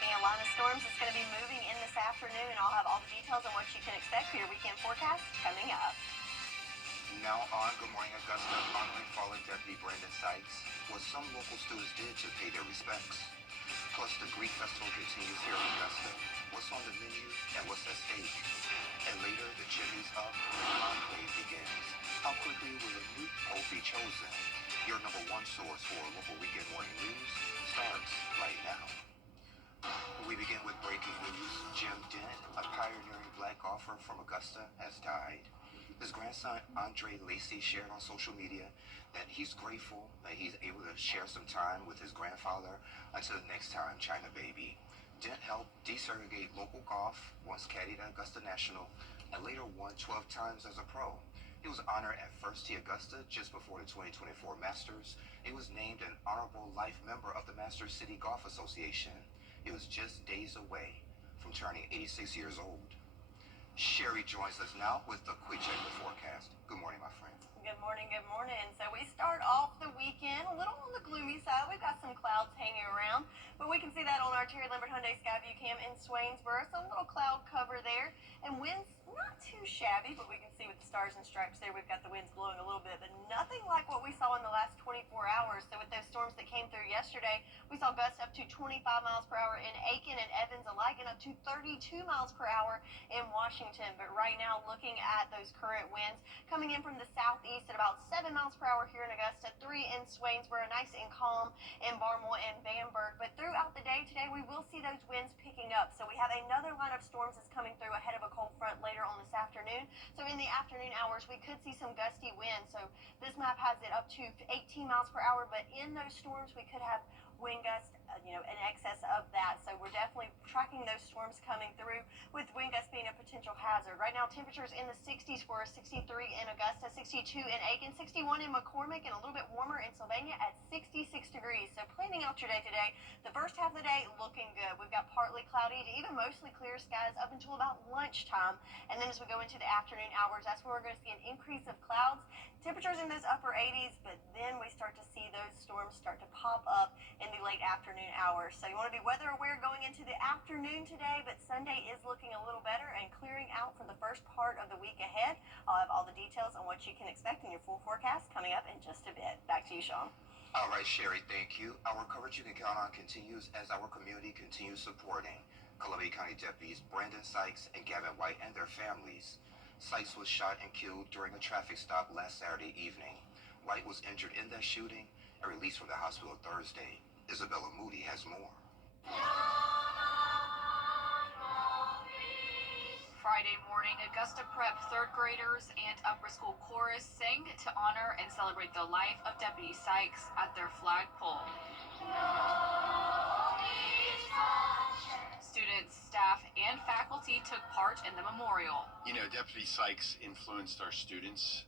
tracking a line of storms that's going to be moving in this afternoon. I'll have all the details on what you can expect for your weekend forecast coming up. Now on Good Morning Augusta, honoring fallen Deputy Brandon Sykes, what some local students did to pay their respects. Plus, the Greek Festival continues here in Augusta. What's on the menu and what's at stake? And later, the chimney's up, the conclave begins. How quickly will a new pope be chosen? Your number one source for local weekend morning news starts right now. We begin with breaking news. Jim Dent, a pioneering black golfer from Augusta, has died. His grandson, Andre Lacey, shared on social media that he's grateful that he's able to share some time with his grandfather until the next time, China Baby. Dent helped desegregate local golf, once caddied at Augusta National, and later won 12 times as a pro. He was honored at First Tee Augusta just before the 2024 Masters. He was named an honorable life member of the Masters City Golf Association. He was just days away from turning 86 years old. Sherry joins us now with the quick check of the forecast. Good morning, my friend. Good morning, good morning. So we start off the weekend a little on the gloomy side. We've got some clouds hanging around, but we can see that on our Terry Lambert Hyundai Skyview cam in Swainsboro. So a little cloud cover there, and winds not too shabby, but we can see with the stars and stripes there, we've got the winds blowing a little bit, but nothing like what we saw in the last 24 hours. So with those storms that came through yesterday, we saw gusts up to 25 miles per hour in Aiken and Evans alike, and up to 32 miles per hour in Washington. But right now, looking at those current winds coming in from the southeast at about 7 miles per hour here in Augusta, 3 in Swainsboro, nice and calm in Barnwell and Bamberg. But throughout the day today, we will see those winds picking up. So we have another line of storms that's coming through ahead of a cold front later on this afternoon. So in the afternoon hours, we could see some gusty winds. So this map has it up to 18 miles per hour, but in those storms, we could have wind gusts, in excess of that. So we're definitely tracking those storms coming through, with wind gusts being a potential hazard. Right now, temperatures in the 60s for 63 in Augusta, 62 in Aiken, 61 in McCormick, and a little bit warmer in Sylvania at 66 degrees. So planning out your day today, the first half of the day looking good. We've got partly cloudy to even mostly clear skies up until about lunchtime. And then as we go into the afternoon hours, that's where we're going to see an increase of clouds. Temperatures in those upper 80s, but then we start to see those storms start to pop up in the late afternoon hours. So you want to be weather aware going into the afternoon today, but Sunday is looking a little better and clearing out for the first part of the week ahead. I'll have all the details on what you can expect in your full forecast coming up in just a bit. Back to you, Sean. All right, Sherry, thank you. Our coverage you can count on continues as our community continues supporting Columbia County deputies Brandon Sykes and Gavin White and their families. Sykes was shot and killed during a traffic stop last Saturday evening. White was injured in that shooting and released from the hospital Thursday. Isabella Moody has more. Friday morning, Augusta Prep third graders and upper school chorus sang to honor and celebrate the life of Deputy Sykes at their flagpole. Students, staff, and faculty took part in the memorial. Deputy Sykes influenced our students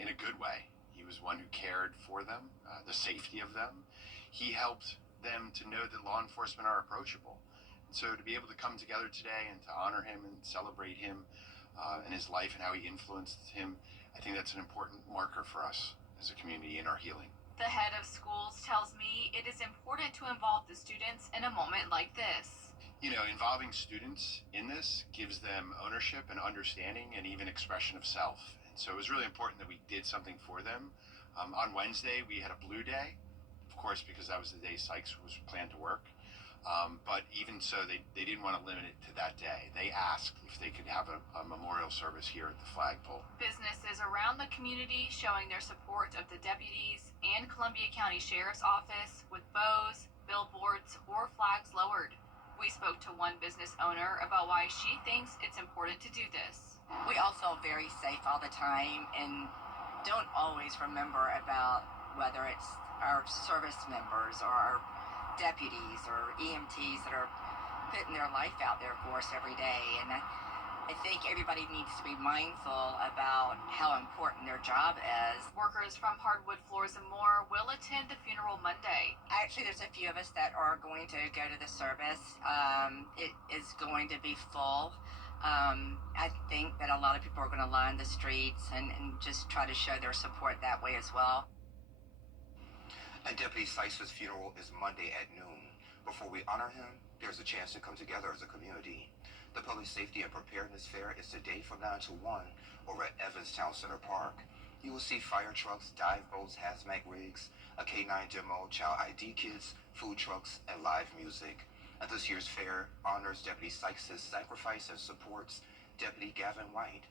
in a good way. He was one who cared for them, the safety of them. He helped them to know that law enforcement are approachable. And so to be able to come together today and to honor him and celebrate him and his life and how he influenced him, I think that's an important marker for us as a community in our healing. The head of schools tells me it is important to involve the students in a moment like this. Involving students in this gives them ownership and understanding and even expression of self. And so it was really important that we did something for them. On Wednesday, we had a blue day, of course, because that was the day Sykes was planned to work. But even so, they didn't want to limit it to that day. They asked if they could have a memorial service here at the flagpole. Businesses around the community showing their support of the deputies and Columbia County Sheriff's Office with bows, billboards, or flags lowered. We spoke to one business owner about why she thinks it's important to do this. We all feel very safe all the time and don't always remember about whether it's our service members or our deputies or EMTs that are putting their life out there for us every day. And I think everybody needs to be mindful about how important their job is. Workers from Hardwood Floors and More will attend the funeral Monday. Actually, there's a few of us that are going to go to the service. It is going to be full. I think that a lot of people are going to line the streets and just try to show their support that way as well. And Deputy Sykes' funeral is Monday at noon. Before we honor him, There's a chance to come together as a community. The Public Safety and Preparedness Fair is today from 9 to 1 over at Evanstown Center Park. You will see fire trucks, dive boats, hazmat rigs, a K-9 demo, child ID kits, food trucks, and live music. And this year's fair honors Deputy Sykes' sacrifice and supports Deputy Gavin White.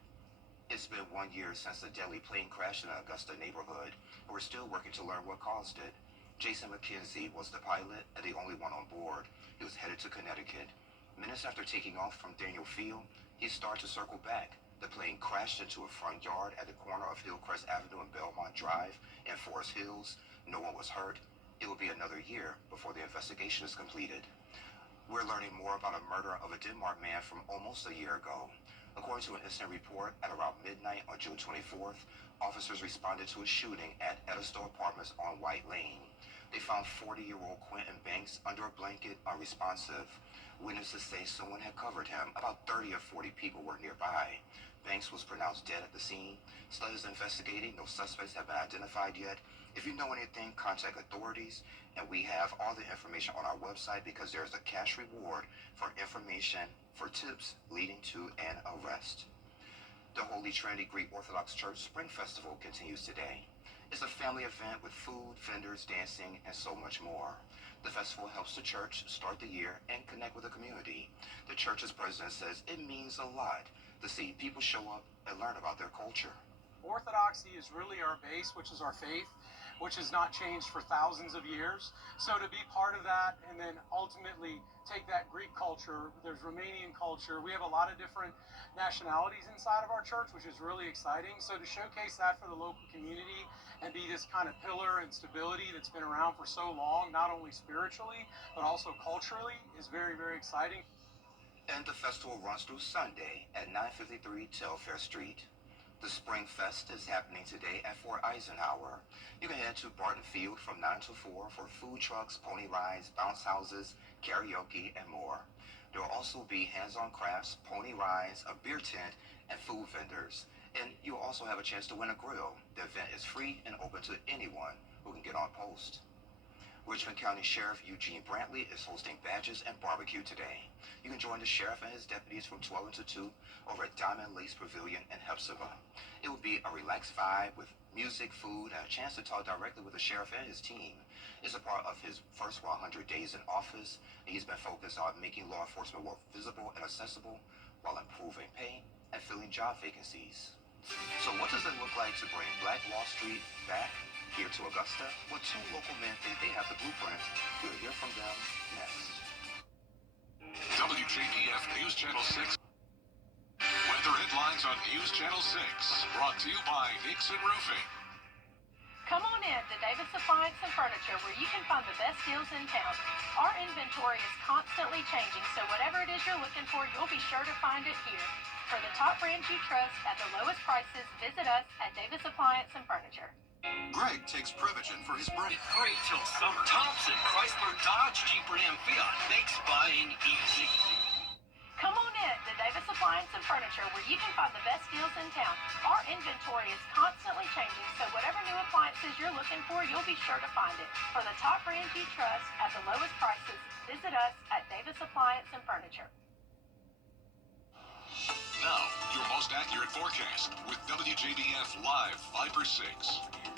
It's been 1 year since the deadly plane crash in the Augusta neighborhood, and we're still working to learn what caused it. Jason McKenzie was the pilot and the only one on board. He was headed to Connecticut. Minutes after taking off from Daniel Field, he started to circle back. The plane crashed into a front yard at the corner of Hillcrest Avenue and Belmont Drive in Forest Hills. No one was hurt. It will be another year before the investigation is completed. We're learning more about a murder of a Denmark man from almost a year ago. According to an incident report, at around midnight on June 24th, officers responded to a shooting at Edisto Apartments on White Lane. They found 40-year-old Quentin Banks under a blanket, unresponsive. Witnesses say someone had covered him. About 30 or 40 people were nearby. Banks was pronounced dead at the scene. SLED is investigating. No suspects have been identified yet. If you know anything, contact authorities. And we have all the information on our website because there's a cash reward for information for tips leading to an arrest. The Holy Trinity Greek Orthodox Church Spring Festival continues today. It's a family event with food, vendors, dancing, and so much more. The festival helps the church start the year and connect with the community. The church's president says it means a lot to see people show up and learn about their culture. Orthodoxy is really our base, which is our faith, which has not changed for thousands of years. So to be part of that and then ultimately take that Greek culture, there's Romanian culture. We have a lot of different nationalities inside of our church, which is really exciting. So to showcase that for the local community and be this kind of pillar and stability that's been around for so long, not only spiritually, but also culturally, is very, very exciting. And the festival runs through Sunday at 953 Telfair Street. The Spring Fest is happening today at Fort Eisenhower. You can head to Barton Field from 9 to 4 for food trucks, pony rides, bounce houses, karaoke, and more. There will also be hands-on crafts, pony rides, a beer tent, and food vendors. And you'll also have a chance to win a grill. The event is free and open to anyone who can get on post. Richmond County Sheriff Eugene Brantley is hosting badges and barbecue today. You can join the sheriff and his deputies from 12 until 2 over at Diamond Lakes Pavilion in Hepzibah. It will be a relaxed vibe with music, food, and a chance to talk directly with the sheriff and his team. It's a part of his first 100 days in office, and he's been focused on making law enforcement more visible and accessible while improving pay and filling job vacancies. So what does it look like to bring Black Wall Street back here to Augusta? Well, two local men think they have the blueprint. We'll hear from them next. WJBF News Channel 6. Weather headlines on News Channel 6. Brought to you by Nixon Roofing. Come on in to Davis Appliance and Furniture, where you can find the best deals in town. Our inventory is constantly changing, so whatever it is you're looking for, you'll be sure to find it here. For the top brands you trust at the lowest prices, visit us at Davis Appliance and Furniture. Greg takes Prevagen for his brain. Free till summer. Thompson, Chrysler, Dodge, Jeep, Ram, Fiat makes buying easy. Come on in to Davis Appliance and Furniture, where you can find the best deals in town. Our inventory is constantly changing, so whatever new appliances you're looking for, you'll be sure to find it. For the top brands you trust at the lowest prices, visit us at Davis Appliance and Furniture. Now, your most accurate forecast with WJBF Live Viper 6.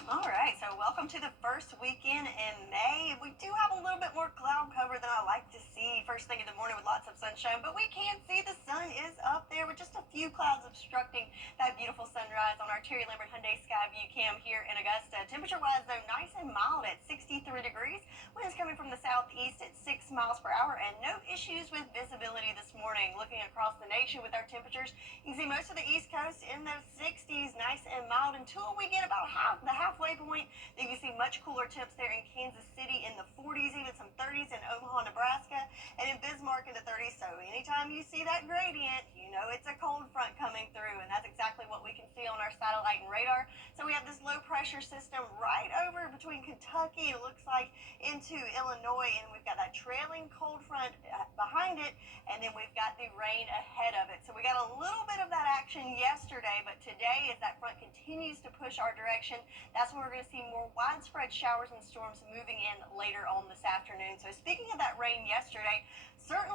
All right, so welcome to the first weekend in May. We do have a little bit more cloud cover than I like to see first thing in the morning with lots of sunshine, but we can see the sun is up there with just a few clouds obstructing that beautiful sunrise on our Terry Lambert Hyundai Skyview Cam here in Augusta. Temperature-wise, though, nice and mild at 63 degrees. Winds coming from the southeast at 6 miles per hour, and no issues with visibility this morning. Looking across the nation with our temperatures, you can see most of the East Coast in those 60s, nice and mild, until we get about the halfway point. Then you can see much cooler temps there in Kansas City in the 40s, even some 30s in Omaha, Nebraska, and in Bismarck in the 30s. So anytime you see that gradient, you know it's a cold front coming through, and that's exactly what we can see on our satellite and radar. So we have this low pressure system right over between Kentucky, it looks like, into Illinois, and we've got that trailing cold front behind it, and then we've got the rain ahead of it. So we got a little bit of that action yesterday, but today, as that front continues to push our direction, that's when we're going to see more widespread showers and storms moving in later on this afternoon. So speaking of that rain yesterday, certainly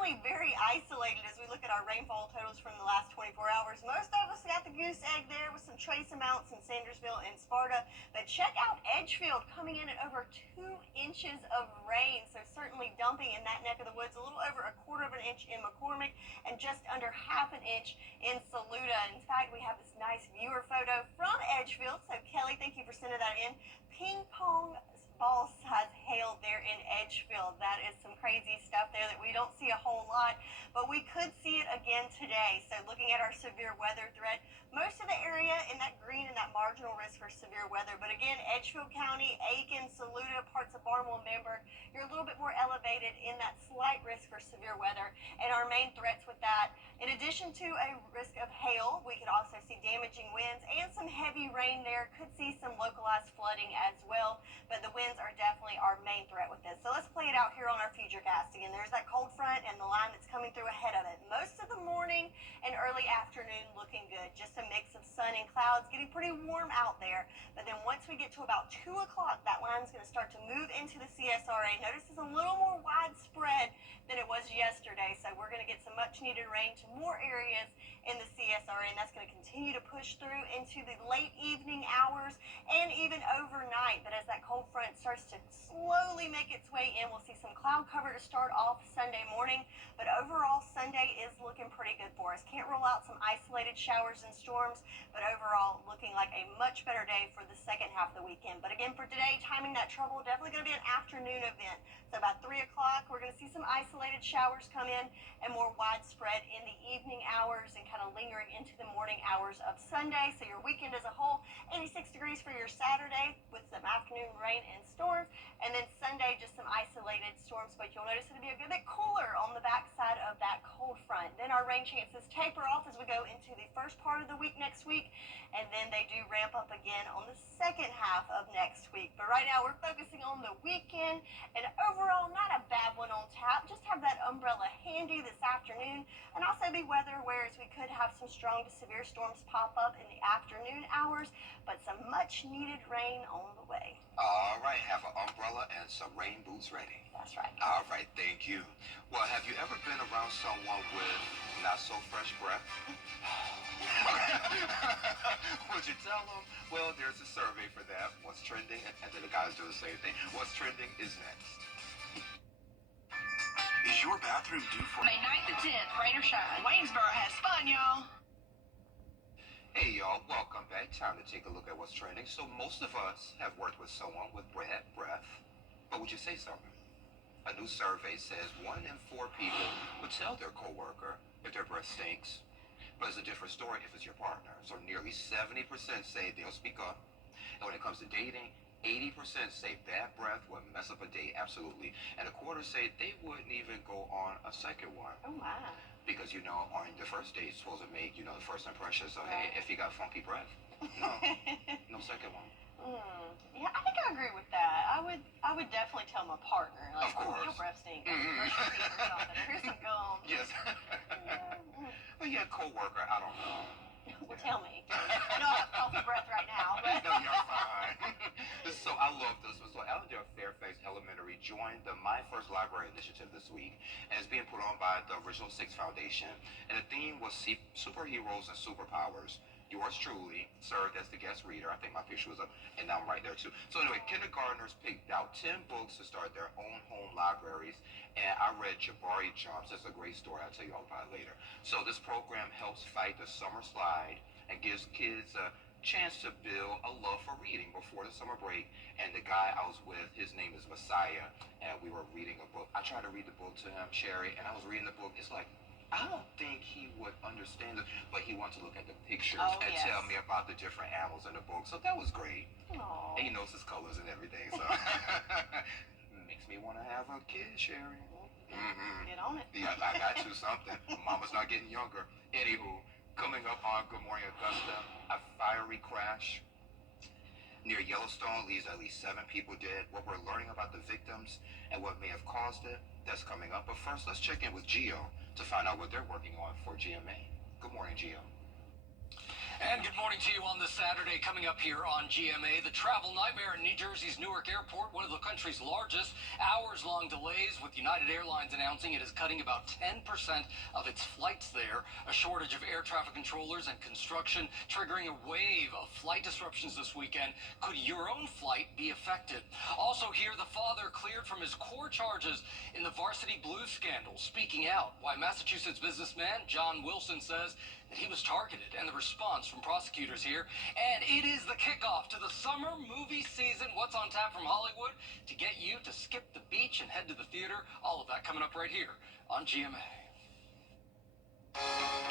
isolated as we look at our rainfall totals from the last 24 hours. Most of us got the goose egg there with some trace amounts in Sandersville and Sparta. But check out Edgefield coming in at over 2 inches of rain. So certainly dumping in that neck of the woods, a little over 1/4 of an inch in McCormick and just under 1/2 inch in Saluda. In fact, we have this nice viewer photo from Edgefield. So Kelly, thank you for sending that in. Ping pong ball size hail there in Edgefield. That is some crazy stuff there that we don't see a whole lot, but we could see it again today. So looking at our severe weather threat, most of the area in that green and that marginal risk for severe weather. But again, Edgefield County, Aiken, Saluda, parts of Barnwell, Memberg, you're a little bit more elevated in that slight risk for severe weather. And our main threats with that, in addition to a risk of hail, we could also see damaging winds and some heavy rain there. Could see some localized flooding as well, but the winds are definitely our main threat with this. So let's play it out here on our futurecast. Again, there's that cold front and the line that's coming through ahead of it. Most of the morning and early afternoon looking good. Just a mix of sun and clouds, getting pretty warm out there. But then once we get to about 2 o'clock, that line's going to start to move into the CSRA. Notice it's a little more widespread than it was yesterday. So we're going to get some much needed rain to more areas in the CSRA, and that's going to continue to push through into the late evening hours and even overnight. But as that cold front starts to slowly make its way in, we'll see some cloud cover to start off Sunday morning. But overall, Sunday is looking pretty good for us. Can't rule out some isolated showers and storms, but overall looking like a much better day for the second half of the weekend. But again, for today, timing that trouble, definitely going to be an afternoon event. So about 3 o'clock, we're going to see some isolated showers come in and more widespread in the evening hours and kind of lingering into the morning hours of Sunday. So your weekend as a whole, 86 degrees for your Saturday with some afternoon rain and storms. And then Sunday, just some isolated storms, but you'll notice it'll be a good bit cooler on the backside of that cold front. Then our rain chances taper off as we go into the first part of the week next week, and then they do ramp up again on the second half of next week. But right now we're focusing on the weekend, and overall not a bad one on tap. Just have that umbrella handy this afternoon, and also be weather aware as we could have some strong to severe storms pop up in the afternoon hours, but some much needed rain on the way. All right, have an umbrella and some rain boots ready. That's right. All right, thank you. Well, have you ever been around someone with not so fresh breath? Would you tell them? Well, there's a survey for that. What's trending? And then the guys do the same thing. What's trending is next. Is your bathroom due for May 9th to 10th, rain or shine. Waynesboro has fun, y'all. Hey y'all, welcome back. Time to take a look at what's trending. So most of us have worked with someone with bad breath, but would you say something? A new survey says 1 in 4 people would tell their coworker if their breath stinks, but it's a different story if it's your partner. So nearly 70% say they'll speak up. And when it comes to dating, 80% say bad breath would mess up a date, absolutely. And a quarter say they wouldn't even go on a second one. Oh my. Because, you know, on the first date, it's supposed to make, you know, the first impression. So, Right. hey, if you got funky breath, no second one. Yeah, I think I agree with that. I would definitely tell my partner, like, Of course. your breath stinks. Mhm. Brush your teeth or something. Here's some gum. Yes. But yeah, coworker, I don't know. Well, tell me. I know I have coffee breath right now, but No, you're fine. So I love this one. So Allendale Fairfax Elementary joined the My First Library initiative this week, and it's being put on by the Original Six Foundation. And the theme was superheroes and superpowers. Yours truly served as the guest reader. I think my picture was up, and now I'm right there too. So anyway, kindergartners picked out 10 books to start their own home libraries, and I read Jabari Jumps. That's a great story. I'll tell you all about it later. So this program helps fight the summer slide and gives kids a chance to build a love for reading before the summer break. And the guy I was with, his name is Messiah, and we were reading a book. I tried to read the book to him, Sherry, and I was reading the book. It's like, I don't think he would understand it, but he wanted to look at the pictures and yes. tell me about the different animals in the book. So that was great. Aw. And he knows his colors and everything. So makes me want to have a kid, Sherry. Get on it. Yeah, I got you something. Mama's not getting younger. Anywho, coming up on Good Morning Augusta, a fiery crash near Yellowstone leaves at least 7 people dead. What we're learning about the victims and what may have caused it, that's coming up. But first, let's check in with Gio to find out what they're working on for GMA. Good morning, Gio. And good morning to you on this Saturday. Coming up here on GMA, the travel nightmare in New Jersey's Newark Airport, one of the country's largest, hours-long delays, with United Airlines announcing it is cutting about 10% of its flights there. A shortage of air traffic controllers and construction triggering a wave of flight disruptions this weekend. Could your own flight be affected? Also here, the father cleared from his core charges in the Varsity Blues scandal, speaking out why Massachusetts businessman John Wilson says that he was targeted, and the response from prosecutors here. And it is the kickoff to the summer movie season. What's on tap from Hollywood to get you to skip the beach and head to the theater? All of that coming up right here on GMA.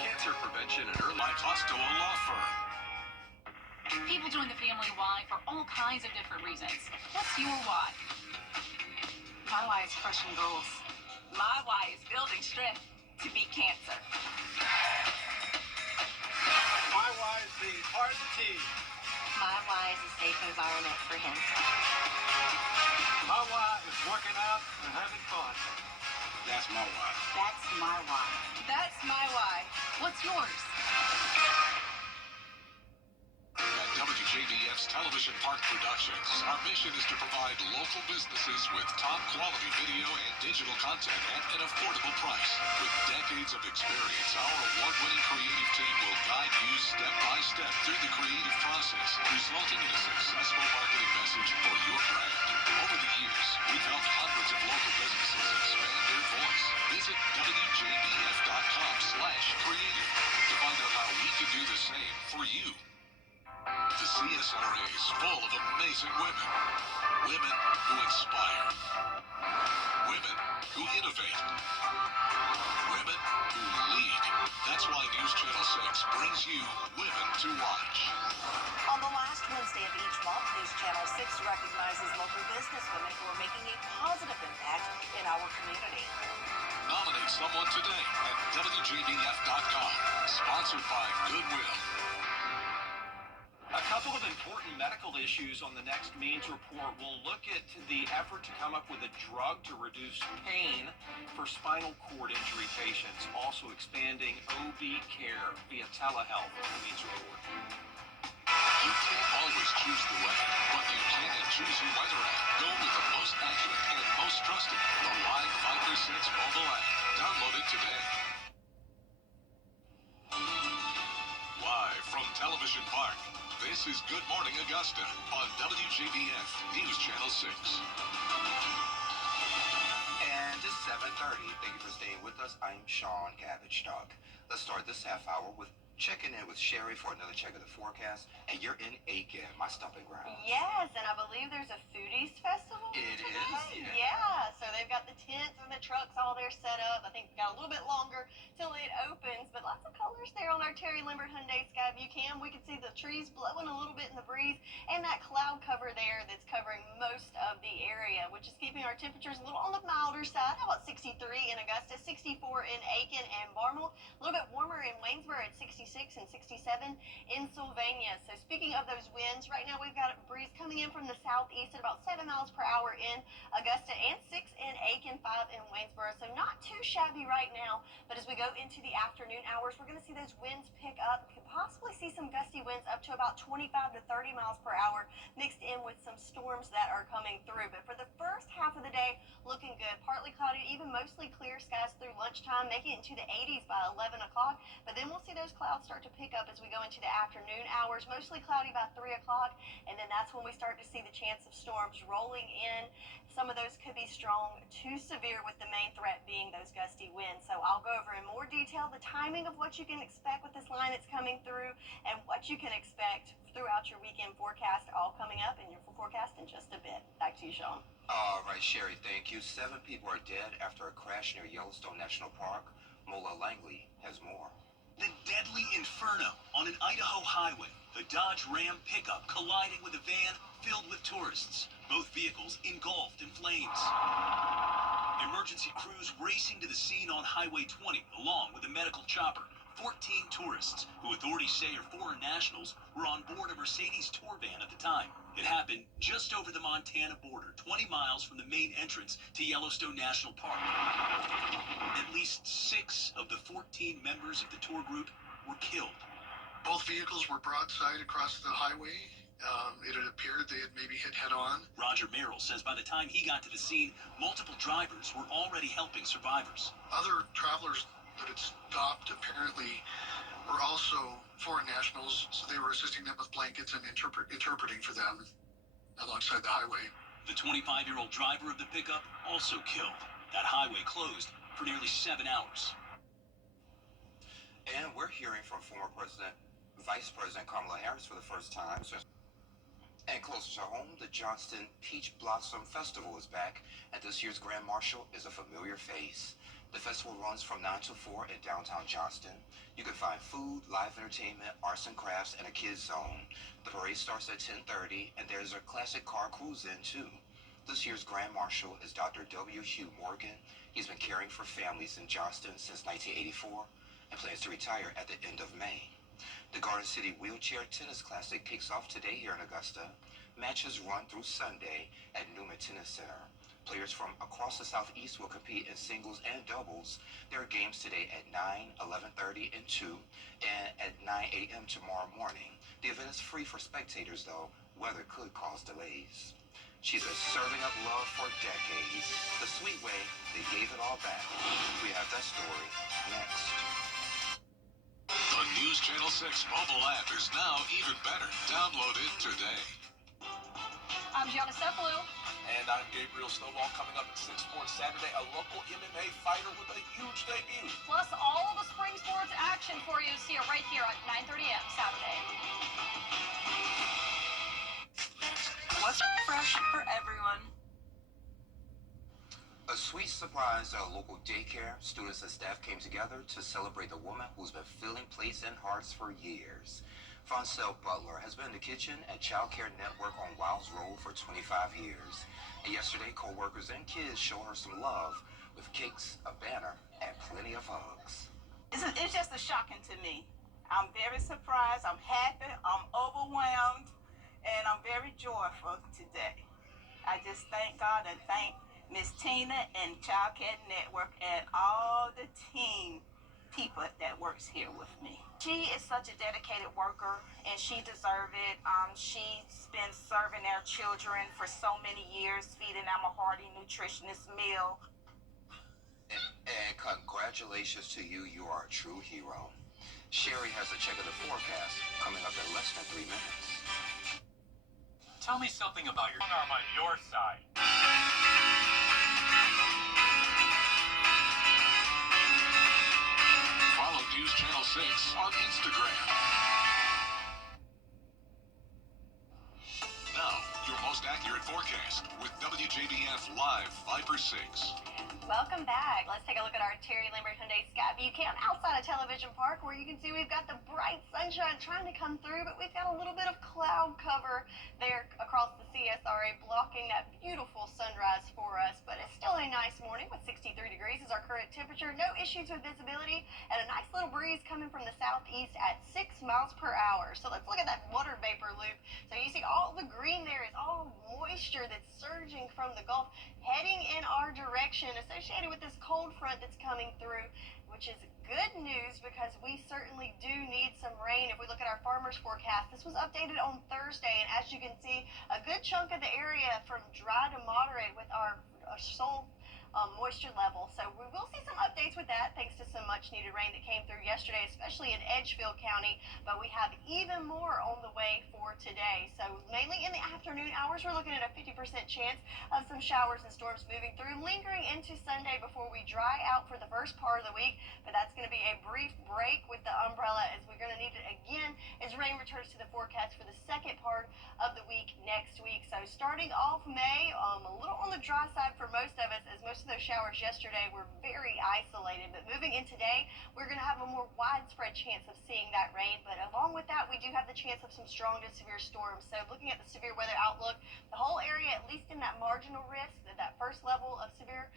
Cancer prevention and early Costo Law Firm. People join the family Y for all kinds of different reasons. What's your why? My why is crushing goals. My why is building strength to beat cancer. My why is being part of the team. My why is a safe environment for him. My why is working out and having fun. That's my why. That's my why. That's my why. What's yours? At WJBF's Television Park Productions, our mission is to provide local businesses with top quality video and digital content at an affordable price. With decades of experience, our award-winning creative team will guide you step by step through the creative process, resulting in a successful marketing message for your brand. Over the years, we've helped hundreds of local businesses expand their voice. Visit WJBF.com/creative to find out how we can do the same for you. The CSRA is full of amazing women. Women who inspire. Women who innovate. Women who lead. That's why News Channel 6 brings you Women to Watch. On the last Wednesday of each month, News Channel 6 recognizes local businesswomen who are making a positive impact in our community. Nominate someone today at WJBF.com. Sponsored by Goodwill. A couple of important medical issues on the next Means Report. We'll look at the effort to come up with a drug to reduce pain for spinal cord injury patients, also expanding OB care via telehealth in the Means Report. You can't always choose the weather, but you can choose your weather app. Go with the most accurate and most trusted, the Live Finder 6 mobile app. Download it today. Live from Television Park, this is Good Morning Augusta on WJBF News Channel 6. And it's 7:30. Thank you for staying with us. I'm Sean Cabbage Dog. Let's start this half hour with checking in with Sherry for another check of the forecast. And you're in Aiken, my stomping ground. Yes, and I believe there's a foodies festival. It today. is, Yeah, so they've got the tents and the trucks all there set up. I think got a little bit longer till it opens, but lots of colors there on our Terry Limbert Hyundai Skyview cam. We can see the trees blowing a little bit in the breeze and that cloud cover there that's covering most of the area, which is keeping our temperatures a little on the milder side. How about 63 in Augusta, 64 in Aiken and Barmel, a little bit warmer in Waynesboro at 66 and 67 in Sylvania. So speaking of those winds, right now we've got a breeze coming in from the southeast at about 7 miles per hour in Augusta and 6 in Aiken, 5 in Waynesboro. So not too shabby right now, but as we go into the afternoon hours, we're going to see those winds pick up. Could possibly see some gusty winds up to about 25 to 30 miles per hour mixed in with some storms that are coming through. But for the first half of the day, looking good. Partly cloudy, even mostly clear skies through lunchtime, making it into the 80s by 11 o'clock. But then we'll see those clouds start to pick up as we go into the afternoon hours, mostly cloudy by 3 o'clock, and then that's when we start to see the chance of storms rolling in. Some of those could be strong to severe, with the main threat being those gusty winds. So I'll go over in more detail the timing of what you can expect with this line that's coming through and what you can expect throughout your weekend forecast, all coming up in your full forecast in just a bit. Back to you, Sean. All right, Sherry, thank you. 7 people are dead after a crash near Yellowstone National Park. Mola Langley has more. The deadly inferno on an Idaho highway. A Dodge Ram pickup colliding with a van filled with tourists. Both vehicles engulfed in flames. Emergency crews racing to the scene on Highway 20, along with a medical chopper. 14 tourists, who authorities say are foreign nationals, were on board a Mercedes tour van at the time. It happened just over the Montana border, 20 miles from the main entrance to Yellowstone National Park. At least 6 of the 14 members of the tour group were killed. Both vehicles were broadside across the highway. It had appeared they had maybe hit head-on. Roger Merrill says by the time he got to the scene, multiple drivers were already helping survivors. Other travelers that had stopped apparently were also foreign nationals, so they were assisting them with blankets and interpreting for them alongside the highway. The 25-year-old driver of the pickup also killed. That highway closed for nearly 7 hours. And we're hearing from former Vice President Kamala Harris for the first time. And closer to home, the Johnston Peach Blossom Festival is back, and this year's Grand Marshal is a familiar face. The festival runs from 9 to 4 in downtown Johnston. You can find food, live entertainment, arts and crafts, and a kids zone. The parade starts at 10:30, and there's a classic car cruise-in, too. This year's Grand Marshal is Dr. W. Hugh Morgan. He's been caring for families in Johnston since 1984 and plans to retire at the end of May. The Garden City Wheelchair Tennis Classic kicks off today here in Augusta. Matches run through Sunday at Newman Tennis Center. Players from across the Southeast will compete in singles and doubles. There are games today at 9, 11:30, and 2, and at 9 a.m. tomorrow morning. The event is free for spectators, though. Weather could cause delays. She's been serving up love for decades. The sweet way they gave it all back. We have that story next. The News Channel 6 mobile app is now even better. Download it today. I'm Gianna Stefano. And I'm Gabriel Snowball. Coming up at 6 Sports Saturday, a local MMA fighter with a huge debut. Plus all of the spring sports action for you is here right here at 9:30 a.m. Saturday. What's fresh for everyone? A sweet surprise at a local daycare. Students and staff came together to celebrate the woman who's been filling plates and hearts for years. Foncelle Butler has been in the kitchen at Child Care Network on Wiles Road for 25 years. And yesterday, co-workers and kids showed her some love with cakes, a banner, and plenty of hugs. It's just shocking to me. I'm very surprised. I'm happy. I'm overwhelmed. And I'm very joyful today. I just thank God and thank Miss Tina and Child Care Network and all the team people that works here with me. She is such a dedicated worker, and she deserves it. She's been serving our children for so many years, feeding them a hearty, nutritious meal. And congratulations to you. You are a true hero. Sherry has a check of the forecast coming up in less than 3 minutes. Tell me something about your arm on your side. Follow News Channel 6 on Instagram. Now, your most accurate forecast with WJBF Live Viper 6. Welcome back. Let's take a look at our Terry Lambert Hyundai Skyview Cam outside of Television Park, where you can see we've got the bright sunshine trying to come through, but we've got a little bit of cloud cover there across the CSRA blocking that beautiful sunrise for us. But it's still a nice morning with 63 degrees is our current temperature. No issues with visibility and a nice little breeze coming from the southeast at 6 miles per hour. So let's look at that water vapor loop. So you see all the green there is all moisture that's surging from the Gulf heading in our direction associated with this cold front that's coming through, which is good news because we certainly do need some rain. If we look at our farmers forecast, this was updated on Thursday, and as you can see, a good chunk of the area from dry to moderate with our soil moisture level. So we will see some updates with that thanks to some much needed rain that came through yesterday, especially in Edgefield County, but we have even more on the way for today. So mainly in the afternoon hours, we're looking at a 50% chance of some showers and storms moving through, lingering into Sunday before we dry out for the first part of the week, but that's going to be a brief break with the umbrella as we're going to need it again as rain returns to the forecast for the second part of the week next week. So starting off May, a little on the dry side for most of us, as most of those showers yesterday were very isolated, but moving in today, we're going to have a more widespread chance of seeing that rain, but along with that, we do have the chance of some strong to severe storms. So looking at the severe weather outlook, the whole area, at least in that marginal risk, that first level of severe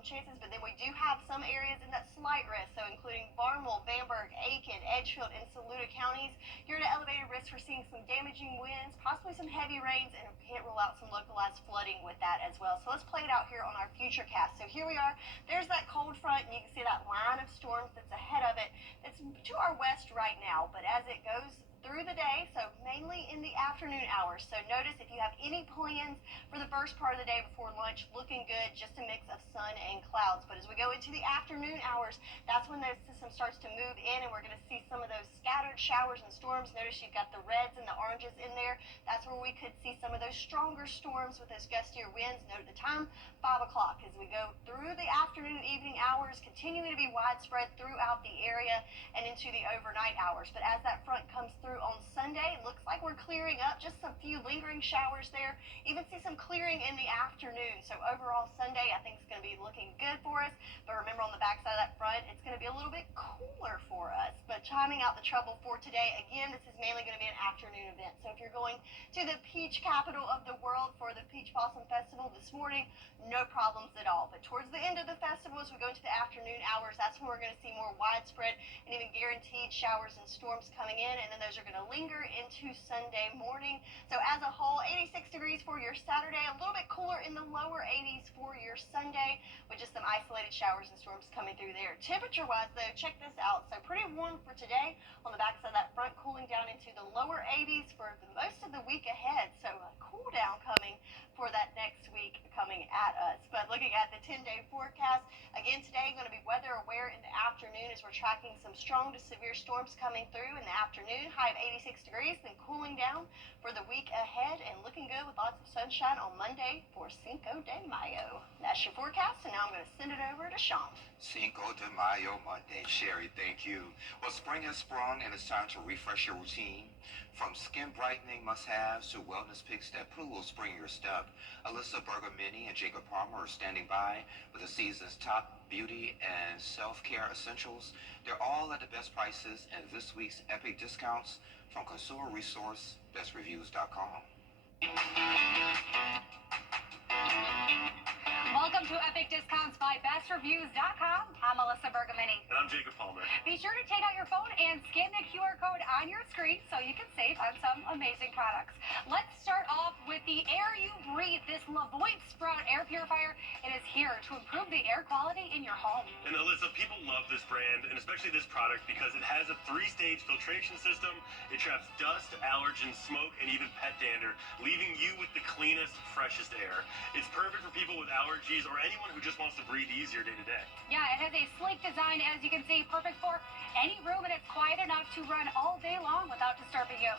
chances, but then we do have some areas in that slight risk, so including Barnwell, Bamberg, Aiken, Edgefield, and Saluda counties. You're at an elevated risk for seeing some damaging winds, possibly some heavy rains, and can't rule out some localized flooding with that as well. So let's play it out here on our future cast. So here we are. There's that cold front, and you can see that line of storms that's ahead of it. It's to our west right now, but as it goes through the day, so mainly in the afternoon hours. So notice if you have any plans for the first part of the day before lunch, looking good, just a mix of sun and clouds. But as we go into the afternoon hours, that's when the system starts to move in, and we're going to see some of those scattered showers and storms. Notice you've got the reds and the oranges in there. That's where we could see some of those stronger storms with those gustier winds. Note the time, 5 o'clock. As we go through the afternoon, evening hours, continuing to be widespread throughout the area and into the overnight hours. But as that front comes through on Sunday, it looks like we're clearing up, just some few lingering showers there. Even see some clearing in the afternoon. So overall Sunday, I think it's going to be looking good for us. But remember, on the backside of that front, it's going to be a little bit cooler for us. But timing out the trouble for today, again, this is mainly going to be an afternoon event. So if you're going to the peach capital of the world for the Peach Blossom Festival this morning, no problems at all. But towards the end of the festival, as we go into the afternoon hours, that's when we're going to see more widespread and even guaranteed showers and storms coming in, and then those are going to linger into Sunday morning. So as a whole, 86 degrees for your Saturday, a little bit cooler in the lower 80s for your Sunday, with just some isolated showers and storms coming through there. Temperature-wise, though, check this out. So pretty warm for today. On the backside of that front, cooling down into the lower 80s for the most of the week ahead. So a cool down coming for that next week coming at us. But looking at the 10-day forecast, again today going to be weather aware in the afternoon as we're tracking some strong to severe storms coming through in the afternoon, high of 86 degrees, then cooling down for the week ahead and looking good with lots of sunshine on Monday for Cinco de Mayo. That's your forecast, and now I'm going to send it over to Sean. Cinco de Mayo Monday. Sherry, thank you. Well, spring has sprung and it's time to refresh your routine. From skin brightening must-haves to wellness picks that will spring your step, Alyssa Bergamini and Jacob Palmer are standing by with the season's top beauty and self-care essentials. They're all at the best prices and this week's epic discounts from consumer resource bestreviews.com. Welcome to Epic Discounts by BestReviews.com. I'm Alyssa Bergamini. And I'm Jacob Palmer. Be sure to take out your phone and scan the QR code on your screen so you can save on some amazing products. Let's start off with the air you breathe. This Lavoie Sprout air purifier. It is here to improve the air quality in your home. And Alyssa, people love this brand, and especially this product, because it has a 3-stage filtration system. It traps dust, allergens, smoke, and even pet dander, leaving you with the cleanest, freshest air. It's perfect for people with allergies or anyone who just wants to breathe easier day to day. Yeah, it has a sleek design, as you can see, perfect for any room, and it's quiet enough to run all day long without disturbing you.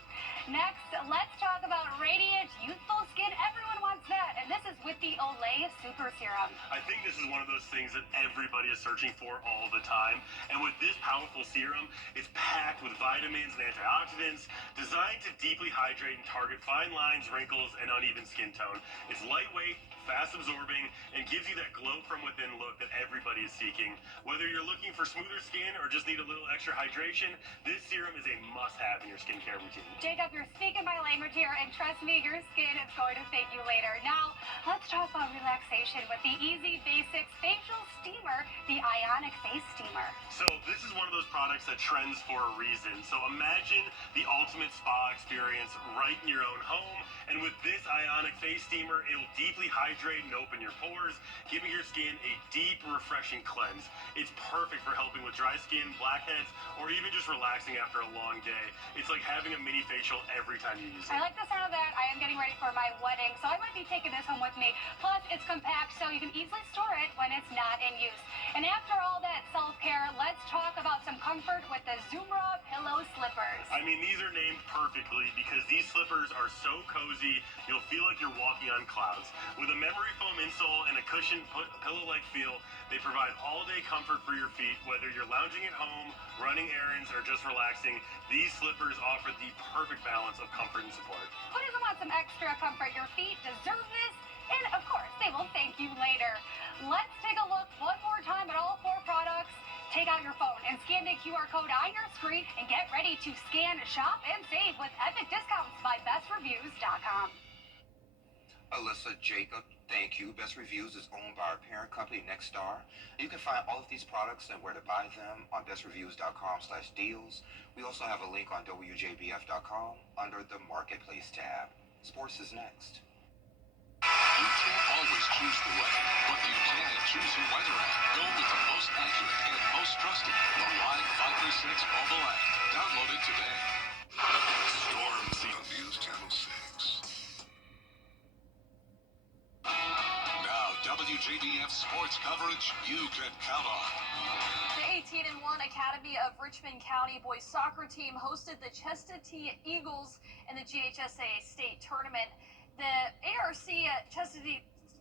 Next, let's talk about radiant, youthful skin. Everyone wants that, and this is with the Olay Super Serum. I think this is one of those things that everybody is searching for all the time, and with this powerful serum, it's packed with vitamins and antioxidants designed to deeply hydrate and target fine lines, wrinkles, and uneven skin tone. It's lightweight, fast absorbing, and gives you that glow from within look that everybody is seeking. Whether you're looking for smoother skin or just need a little extra hydration, this serum is a must-have in your skincare routine. Jacob, you're speaking my language here, and trust me, your skin is going to thank you later. Now, let's talk about relaxation with the Easy Basics Facial Steamer, the Ionic Face Steamer. So this is one of those products that trends for a reason. So imagine the ultimate spa experience right in your own home. And with this Ionic Face Steamer, it'll deeply hydrate and open your pores, giving your skin a deep, refreshing cleanse. It's perfect for helping with dry skin, blackheads, or even just relaxing after a long day. It's like having a mini facial every time you use it. I like the sound of that. I am getting ready for my wedding, so I might be taking this home with me. Plus, it's compact, so you can easily store it when it's not in use. And after all that self-care, let's talk about some comfort with the Zumra Pillow Slippers. I mean, these are named perfectly because these slippers are so cozy, you'll feel like you're walking on clouds. With a memory foam insole and a cushioned pillow-like feel, they provide all-day comfort for your feet. Whether you're lounging at home, running errands, or just relaxing, these slippers offer the perfect balance of comfort and support. Who doesn't want some extra comfort? Your feet deserve this, and of course, they will thank you later. Let's take a look one more time at all 4 products. Take out your phone and scan the QR code on your screen and get ready to scan, shop, and save with Epic Discounts by BestReviews.com. Alyssa, Jacob, thank you. Best Reviews is owned by our parent company, Nexstar. You can find all of these products and where to buy them on bestreviews.com/deals. We also have a link on WJBF.com under the Marketplace tab. Sports is next. You can't always choose the weather, but you can choose your weather app. Go with the most accurate and most trusted, the Live 5 Channel 6 mobile app. Download it today. Storms on News Channel 6. Now, WJBF sports coverage you can count on. The 18-1 Academy of Richmond County boys soccer team hosted the Chestatee Eagles in the GHSA state tournament. The ARC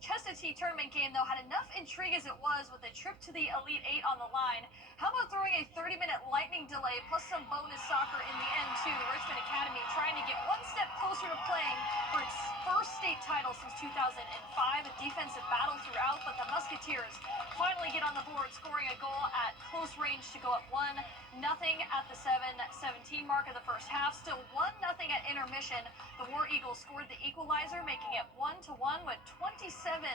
Chestatee tournament game, though, had enough intrigue as it was with a trip to the Elite Eight on the line. How about throwing a 30-minute lightning delay plus some bonus soccer in the end, too? The Richmond Academy trying to get one step closer to playing for its first state title since 2005. A defensive battle throughout, but the Musketeers finally get on the board, scoring a goal at close range to go up 1-0 at the 7:17 mark of the first half. Still 1-0 at intermission. The War Eagles scored the equalizer, making it 1-1 with 27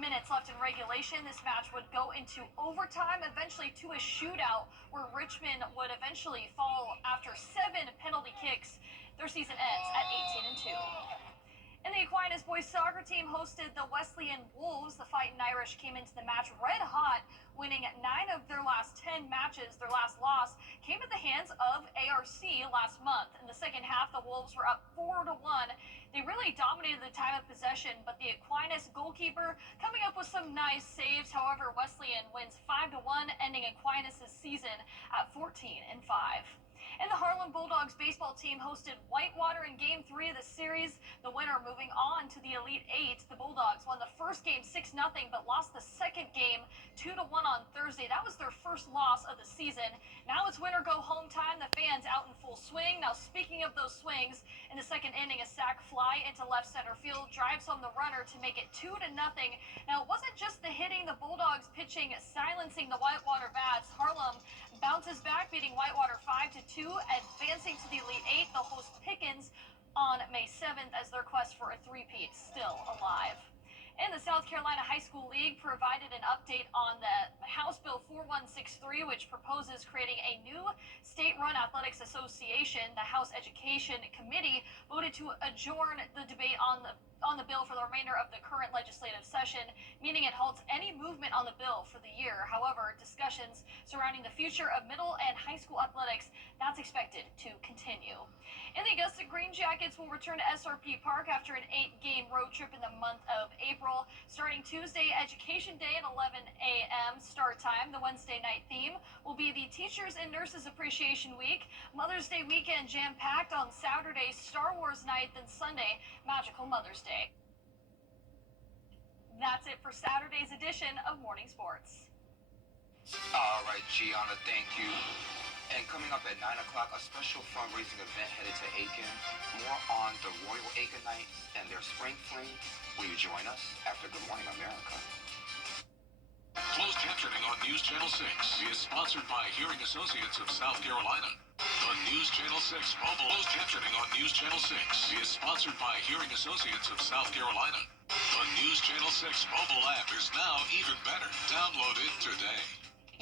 minutes left in regulation. This match would go into overtime, eventually to a shootout where Richmond would eventually fall after 7 penalty kicks. Their season ends at 18-2. And the Aquinas boys soccer team hosted the Wesleyan Wolves. The Fighting Irish came into the match red hot, winning 9 of their last 10 matches. Their last loss came at the hands of ARC last month. In the second half, the Wolves were up 4-1. They really dominated the time of possession, but the Aquinas goalkeeper coming up with some nice saves. However, Wesleyan wins 5-1, ending Aquinas' season at 14-5. And the Harlem Bulldogs baseball team hosted Whitewater in Game 3 of the series. The winner moving on to the Elite Eight. The Bulldogs won the first game 6-0, but lost the second game 2-1 on Thursday. That was their first loss of the season. Now it's win or go home time. The fans out in full swing. Now, speaking of those swings, in the second inning, a sac fly into left center field drives home the runner to make it 2-0. Now, it wasn't just the hitting, the Bulldogs pitching silencing the Whitewater bats. Harlem bounces back, beating Whitewater 5-2, advancing to the Elite Eight. They'll host Pickens on May 7th as their quest for a three-peat still alive. And the South Carolina High School League provided an update on the House Bill 4163, which proposes creating a new state-run athletics association. The House Education Committee voted to adjourn the debate on the bill for the remainder of the current legislative session, meaning it halts any movement on the bill for the year. However, discussions surrounding the future of middle and high school athletics, that's expected to continue. And the Augusta Green Jackets will return to SRP Park after an 8-game road trip in the month of April. Starting Tuesday, Education Day at 11 a.m. start time. The Wednesday night theme will be the Teachers and Nurses Appreciation Week. Mother's Day weekend jam-packed on Saturday, Star Wars night, then Sunday, Magical Mother's Day. That's it for Saturday's edition of Morning Sports. All right, Gianna, thank you. And coming up at 9 o'clock, a special fundraising event headed to Aiken. More on the Royal Aiken Knights and their Spring Fling. Will you join us after Good Morning America? Closed captioning on News Channel 6 is sponsored by Hearing Associates of South Carolina. The News Channel 6 mobile closed captioning on News Channel 6 is sponsored by Hearing Associates of South Carolina. The News Channel 6 mobile app is now even better. Download it today.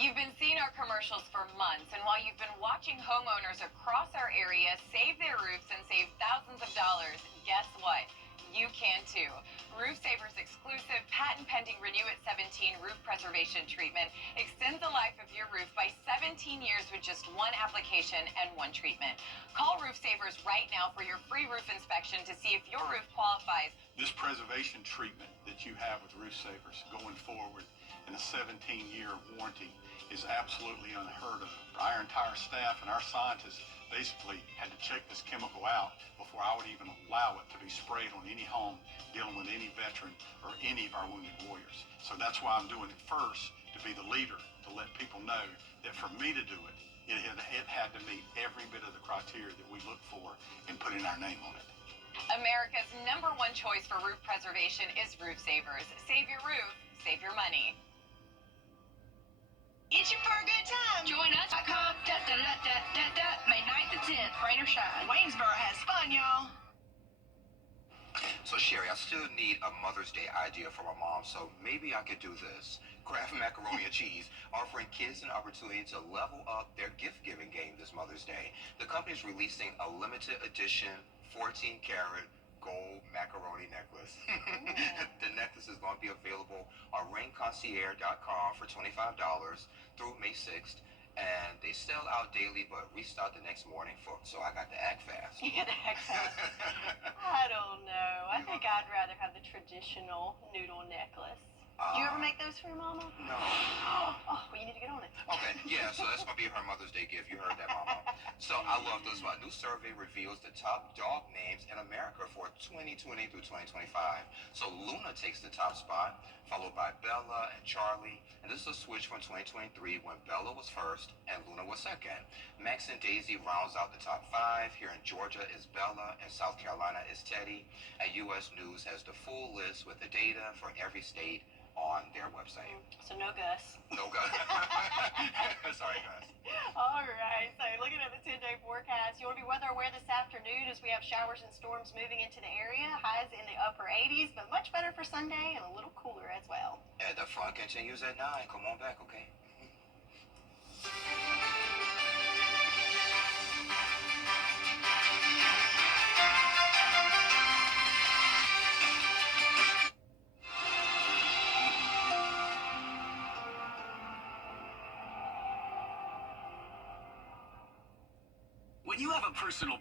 You've been seeing our commercials for months, and while you've been watching homeowners across our area save their roofs and save thousands of dollars, guess what? You can too. Roof Saver's exclusive patent-pending Renew at 17 roof preservation treatment extends the life of your roof by 17 years with just one application and one treatment. Call Roof Savers right now for your free roof inspection to see if your roof qualifies. This preservation treatment that you have with Roof Savers going forward and a 17-year warranty is absolutely unheard of. Our entire staff and our scientists basically had to check this chemical out before I would even allow it to be sprayed on any home dealing with any veteran or any of our wounded warriors. So that's why I'm doing it first, to be the leader, to let people know that for me to do it, it had to meet every bit of the criteria that we look for in putting our name on it. America's #1 choice for roof preservation is Roof Savers. Save your roof, save your money. Itching for a good time? Join us. May 9th to 10th, rain or shine. Waynesboro has fun, y'all. So, Sherry, I still need a Mother's Day idea for my mom, so maybe I could do this. Kraft Macaroni and Cheese, offering kids an opportunity to level up their gift-giving game this Mother's Day. The company is releasing a limited edition 14-karat gold macaroni necklace. The necklace is going to be available on rainconcierge.com for $25 through May 6th. and they sell out daily but restart the next morning. So I got to act fast. You gotta act fast. I don't know. I think I'd rather have the traditional noodle necklace. Do you ever make those for your mama? No. Oh, well, you need to get on it. Okay, yeah, so that's going to be her Mother's Day gift. You heard that, Mama. So I love this one. A new survey reveals the top dog names in America for 2020 through 2025. So Luna takes the top spot, followed by Bella and Charlie. And this is a switch from 2023 when Bella was first and Luna was second. Max and Daisy rounds out the top 5. Here in Georgia is Bella, and South Carolina is Teddy. And U.S. News has the full list with the data for every state on their website. So no Gus. No Gus. Sorry, Gus. All right. So looking at the 10-day forecast, you want to be weather aware this afternoon as we have showers and storms moving into the area. Highs in the upper 80s, but much better for Sunday and a little cooler as well. And the fun continues at 9. Come on back, okay? When you have a personal